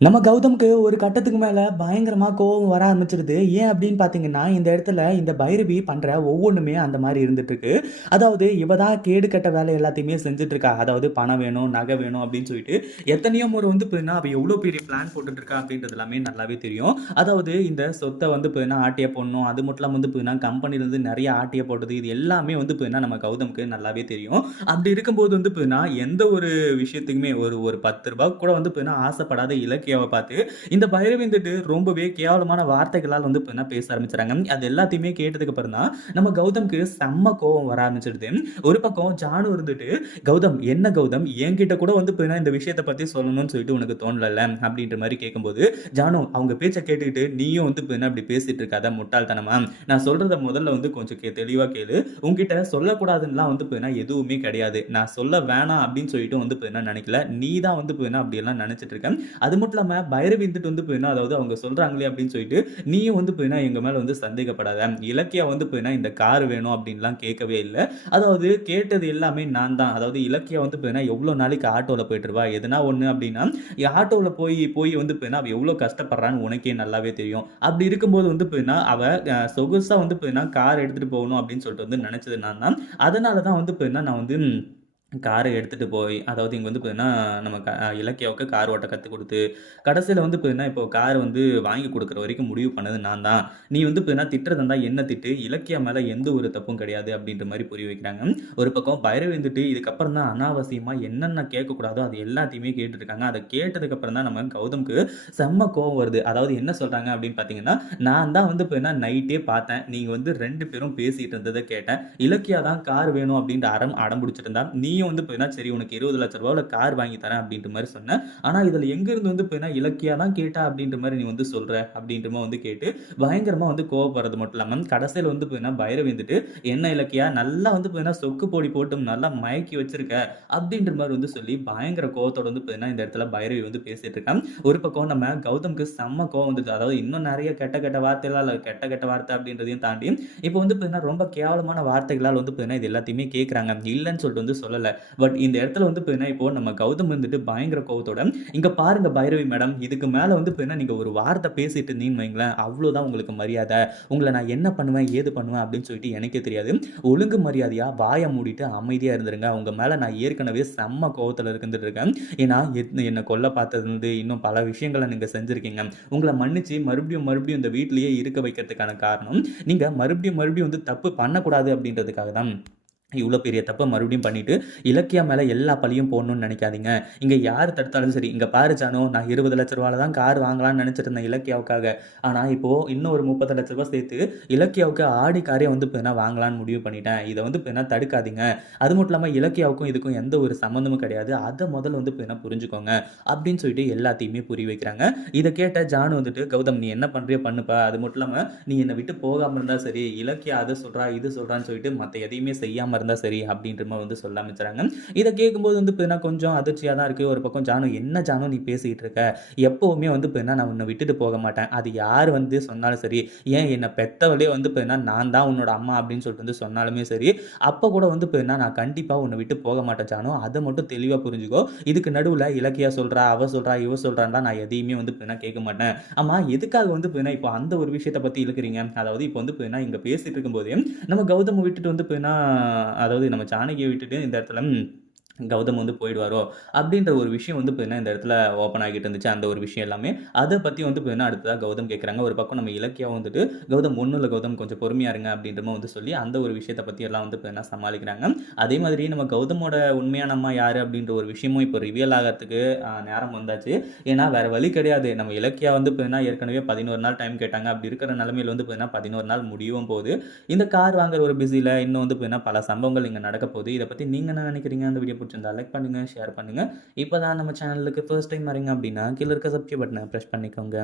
நம்ம கௌதம்க்கு ஒரு கட்டத்துக்கு மேல பயங்கரமா கோவம் வர ஆரம்பிச்சிருது. ஏன் அப்படின்னு பார்த்தீங்கன்னா, இந்த இடத்துல இந்த பைரவி பண்ற ஒவ்வொன்னுமே அந்த மாரி இருந்துட்டு இருக்கு. அதாவது இவ தான் கேடு கெட்ட வேலை எல்லாத்தையுமே செஞ்சுட்டு இருக்கா. அதாவது பணம் வேணும், நகை வேணும் அப்படின்னு சொல்லிட்டு எத்தனையோ முறை வந்து பார்த்தீங்கன்னா, அவ எவ்வளோ பெரிய பிளான் போட்டுட்டு இருக்கா அப்படின்றது எல்லாமே நல்லாவே தெரியும். அதாவது இந்த சொத்த வந்து பார்த்தீங்கன்னா ஆட்டைய போடணும். அது மட்டும் இல்லாம வந்து பார்த்தீங்கன்னா, கம்பெனிலேருந்து நெறைய ஆட்டைய போடுறது. இது எல்லாமே வந்து பார்த்தீங்கன்னா, நம்ம கௌதம்க்கு நல்லாவே தெரியும். அப்படி இருக்கும்போது வந்து பார்த்தீங்கன்னா, எந்த ஒரு விஷயத்துக்குமே ஒரு ஒரு ரூ. 10 கூட வந்து பார்த்தீங்கன்னா, ஆசைப்படாத இலக்கியாவ பார்த்து, இந்த பைரவி வந்துட்டு ரொம்பவே கேவலமான வார்த்தைகளால் வந்து பார்த்தீங்கன்னா பேச ஆரம்பிச்சுறாங்க. அது எல்லாத்தையுமே கேட்டதுக்கு அப்புறம் தான், நம்ம கௌதம்க்கு செம்ம கோவம் வர ஆரம்பிச்சிடுது. ஒரு பக்கம் ஜானு இருந்துட்டு, "கௌதம், என்ன கௌதம் என்கிட்ட கூட வந்து பார்த்தீங்கன்னா இந்த விஷயத்த பத்தி சொல்லணும்னு சொல்லிட்டு உனக்கு தோணலல்ல?" அப்படின்ற மாரி கேட்கும்போது, "ஜானு, அவங்க பேச்ச கேட்டுக்கிட்டு நீயும் வந்து பார்த்தீங்கன்னா இப்படி பேசிட்டு இருக்காத முட்டாள்தனமா. நான் சொல்றத முதல்ல வந்து கொஞ்சம் தெளிவா கேளு. உன்கிட்ட சொல்லக்கூடாதுன்னுலாம் வந்து பார்த்தீங்கன்னா எதுவுமே கிடையாது. நான் சொல்ல வேணாம் அப்படின்னு சொல்லிட்டு வந்து பார்த்தீங்கன்னா நினைக்கல. நீ தான் வந்து பார்த்தீங்கன்னா அப்படியெல்லாம் நினைச்சிட்டு இருக்க. அது மட்டும் இல்லாம பைரவி இருந்துட்டு வந்து போயினா, அதாவது அவங்க சொல்றாங்களே அப்படின்னு சொல்லிட்டு நீயும் வந்து போயினா எங்க மேல வந்து சந்தேகப்படாத. இலக்கியா வந்து போயினா இந்த கார் வேணும் அப்படின்லாம் கேட்கவே இல்ல. அதாவது கேட்டது எல்லாமே நான் தான். அதாவது இலக்கியா வந்து போயினா எவ்வளவு நாளைக்கு ஆட்டோல போயிட்டு இருப்பா. எதுனா ஒண்ணு அப்படின்னா ஆட்டோல போய் போய் வந்து போயினா அவ எவ்வளவு கஷ்டப்படுறான்னு உனக்கே நல்லாவே தெரியும். அப்படி இருக்கும்போது வந்து போயினா அவ சொகுசா வந்து போயினா கார் எடுத்துட்டு போகணும் அப்படின்னு சொல்லிட்டு வந்து நினைச்சது நான் தான். அதனால தான் வந்து போயினா நான் வந்து கார எடுத்துட்டு போய், அதாவது இங்க வந்து பார்த்தீங்கன்னா, நம்ம இலக்கியாவுக்கு கார் ஓட்ட கத்துக் குடுத்து, கடைசில வந்து பார்த்தீங்கன்னா, இப்போ கார் வந்து வாங்கி குடுக்குற வரைக்கும் முடிவு பண்ணது நான் தான். நீ வந்து பார்த்தீங்கன்னா, திட்டுறதா இருந்தா என்ன திட்டு. இலக்கியா மேல எந்த ஒரு தப்பும் கிடையாது அப்படின்ற மாரி புரிய வைக்கிறாங்க. ஒரு பக்கம் பைரவி வந்துட்டு இதுக்கப்புறம் தான் அனாவசியமா என்னென்ன கேட்கக்கூடாதோ அது எல்லாத்தையுமே கேட்டுட்டு இருக்காங்க. அத கேட்டதுக்கு அப்புறம் தான் நம்ம கௌதம்க்கு செம்ம கோவம் வருது. அதாவது என்ன சொல்றாங்க அப்படின்னு பார்த்தீங்கன்னா, நான் தான் வந்து பார்த்தீங்கன்னா, நைட்டே பார்த்தேன். நீங்க வந்து 2 பேரும் பேசிட்டு இருந்தத கேட்டேன். இலக்கியா தான் கார் வேணும் அப்படின்ட்டு அடம் பிடிச்சிட்டு இருந்தா. நீயும் வந்து பார்த்தீங்கன்னா, சரி உனக்கு ரூ. 20,00,000 கார் வாங்கி தரேன் அப்படின்ற மாரி சொன்ன. ஆனா இதுல எங்க இருந்து வந்து பார்த்தீங்கன்னா, இலக்கியா தான் கேட்டா அப்படின்ற மாரி நீ வந்து சொல்ற அப்படின்ற மாரி வந்து கேட்டு, பயங்கரமா வந்து கோவப்படுறது மட்டும் இல்லாம, கடைசியில வந்து பார்த்தீங்கன்னா, பைரவி வந்துட்டு, "என்ன இலக்கியா நல்லா வந்து பார்த்தீங்கன்னா, சொக்கு பொடி போட்டு நல்லா மயக்கி வச்சிருக்க" அப்படின்ற மாரி வந்து சொல்லி, பயங்கர கோவத்தோட வந்து பார்த்தீங்கன்னா, இந்த இடத்துல பைரவி வந்து பேசிட்டு இருக்கா. ஒரு பக்கம் நம்ம கௌதம்க்கு செம்ம கோவம் வந்துருது. அதாவது இன்னும் நெறைய கெட்ட கெட்ட வார்த்தைலாம் இல்ல. கெட்ட கெட்ட வார்த்தை அப்படின்றதையும் தாண்டி, இப்போ வந்து பார்த்தீங்கன்னா, ரொம்ப கேவலமான வார்த்தைகளால் வந்து பார்த்தீங்கன்னா, இது எல்லாத்தையுமே கேட்குறாங்க. இல்லன்னு சொல்லிட்டு வந்து சொல்லல. பட் இந்த இடத்துல வந்து பார்த்தீங்கன்னா, இப்போ நம்ம கௌதம் வந்துட்டு பயங்கர கோவத்தோட, "இங்க பாருங்க பைரவி மேடம், இதுக்கு மேல வந்து பார்த்தீங்கன்னா, நீங்க ஒரு வார்த்தை பேசிட்டு இருந்தீங்கன்னு வைங்களேன், அவ்வளோதான் உங்களுக்கு மரியாதை. உங்கள நான் என்ன பண்ணுவேன், ஏது பண்ணுவேன் அப்படின்னு சொல்லிட்டு எனக்கே தெரியாது. ஒழுங்கு மரியாதையா வாய மூடிட்டு அமைதியா இருந்துருங்க. உங்க மேல நான் ஏற்கனவே செம்ம கோவத்துல இருந்துட்டு இருக்கேன். ஏன்னா, என்ன கொல்ல பார்த்ததுலருந்து இன்னும் பல விஷயங்கள நீங்க செஞ்சிருக்கீங்க. உங்கள மன்னிச்சு மறுபடியும் மறுபடியும் இந்த வீட்டிலேயே இருக்க வைக்கிறதுக்கான காரணம், நீங்க மறுபடியும் மறுபடியும் வந்து தப்பு பண்ணக்கூடாது அப்படின்றதுக்காக தான். இவ்ளோ பெரிய தப்ப மறுபடியும் பண்ணிட்டு, இலக்கியா மேல எல்லா பழியும் போடணும்னு நெனைக்காதீங்க. இங்க யார் தடுத்தாலும் சரி, இங்க பாரு ஜானு, நான் ரூ. 20,00,000 தான் கார் வாங்கலாம்னு நெனச்சிட்டு இருந்தேன் இலக்கியாவுக்காக. ஆனா, இப்போ இன்னும் ஒரு ரூ. 30,00,000 சேர்த்து இலக்கியாவுக்கு ஆடி காரே வந்து இப்ப நான் வாங்கலாம்னு முடிவு பண்ணிட்டேன். இத வந்து இப்ப நான் தடுக்காதீங்க. அது மட்டும் இல்லாம இலக்கியாவுக்கும் இதுக்கும் எந்த ஒரு சம்மந்தமும் கிடையாது. அத முதல்ல வந்து இப்ப புரிஞ்சுக்கோங்க. அப்படின்னு சொல்லிட்டு எல்லாத்தையுமே புரிய வைக்கிறாங்க. இத கேட்ட ஜானு வந்துட்டு, "கௌதம், நீ என்ன பண்றியோ பண்ணுப்பா. அது மட்டும் இல்லாம நீ என்ன விட்டு போகாம இருந்தா சரி. இலக்கியா அத சொல்றா, இது சொல்றான்னு சொல்லிட்டு மத்த எதையுமே செய்யாம இருந்தா சரி" அப்படின்ற மாரி வந்து சொல்ல ஆரம்பிச்சுறாங்க. இத கேட்கும்போது வந்து பார்த்தீங்கன்னா, கொஞ்சம் அதிர்ச்சியா தான் இருக்கு. ஒரு பக்கம் ஜானு, "என்ன ஜானு நீ பேசிட்டு இருக்க? எப்பவுமே வந்து பார்த்தீங்கன்னா, நான் உன்ன விட்டுட்டு போக மாட்டேன். அது யார் வந்து சொன்னாலும் சரி, ஏன் என்ன பெத்தவளே வந்து பார்த்தீங்கன்னா, நான் தான் உன்னோட அம்மா அப்படின்னு சொல்லிட்டு வந்து சொன்னாலுமே சரி, அப்ப கூட வந்து பார்த்தீங்கன்னா, நான் கண்டிப்பா உன்ன விட்டு போக மாட்டேன் ஜானு. அத மட்டும் தெளிவா புரிஞ்சுக்கோ. இதுக்கு நடுவுல இலக்கியா சொல்றா, அவ சொல்றா, இவ சொல்றான்லாம் நான் எதையுமே வந்து பார்த்தீங்கன்னா கேட்க மாட்டேன். ஆமா, எதுக்காக வந்து பார்த்தீங்கன்னா, இப்போ அந்த ஒரு விஷயத்த பத்தி இழுக்குறீங்க? அதாவது இப்போ வந்து பார்த்தீங்கன்னா, இங்க பேசிட்டு இருக்கும்போதே, நம்ம கௌதம விட்டுட்டு வந்து பார்த்தீங்கன்னா, அதாவது நம்ம ஜானகிய விட்டுட்டு இந்த இடத்துல கௌதம் வந்து போயிடுவாரோ! அப்டின்ற ஒரு விஷயம் வந்து பார்த்தீங்கன்னா, இந்த இடத்துல ஓப்பன் ஆகிட்டு இருந்துச்சு. அந்த ஒரு விஷயம் எல்லாமே. அத பத்தி வந்து பார்த்தீங்கன்னா, அடுத்ததா கௌதம் கேட்குறாங்க. ஒரு பக்கம் நம்ம இலக்கியா வந்துட்டு, "கௌதம், ஒண்ணும் இல்ல கௌதம், கொஞ்சம் பொறுமையா இருங்க" அப்டின்ற மாரி வந்து சொல்லி, அந்த ஒரு விஷயத்த பத்தி எல்லாம் வந்து பார்த்தீங்கன்னா சமாளிக்கிறாங்க. அதே மாதிரி நம்ம கௌதமோட உண்மையான அம்மா யாரு அப்டின்ற ஒரு விஷயமும் இப்போ ரிவீல் ஆகறதுக்கு நேரம் வந்தாச்சு. ஏன்னா, வேற வழி கிடையாது. நம்ம இலக்கியா வந்து பார்த்தீங்கன்னா, ஏற்கனவே 11 நாள் டைம் கேட்டாங்க. அப்டி இருக்கிற நிலைமையில வந்து பார்த்தீங்கன்னா, 11 நாள் முடியவும் போது. இந்த கார் வாங்குற ஒரு பிஸில இன்னும் வந்து பார்த்தீங்கன்னா, பல சம்பவங்கள் இங்க நடக்க போது. இத பத்தி நீங்க என்ன நினைக்கிறீங்க? அந்த வீடியோ புடிச்சிருந்தா லைக் பண்ணுங்க, ஷேர் பண்ணுங்க. இப்ப தான் நம்ம சேனலுக்கு ஃபர்ஸ்ட் டைம் வரீங்க அப்டின்னா, கீழ இருக்க சப்ஸ்கிரைப் பட்டன பிரஸ் பண்ணிக்கோங்க.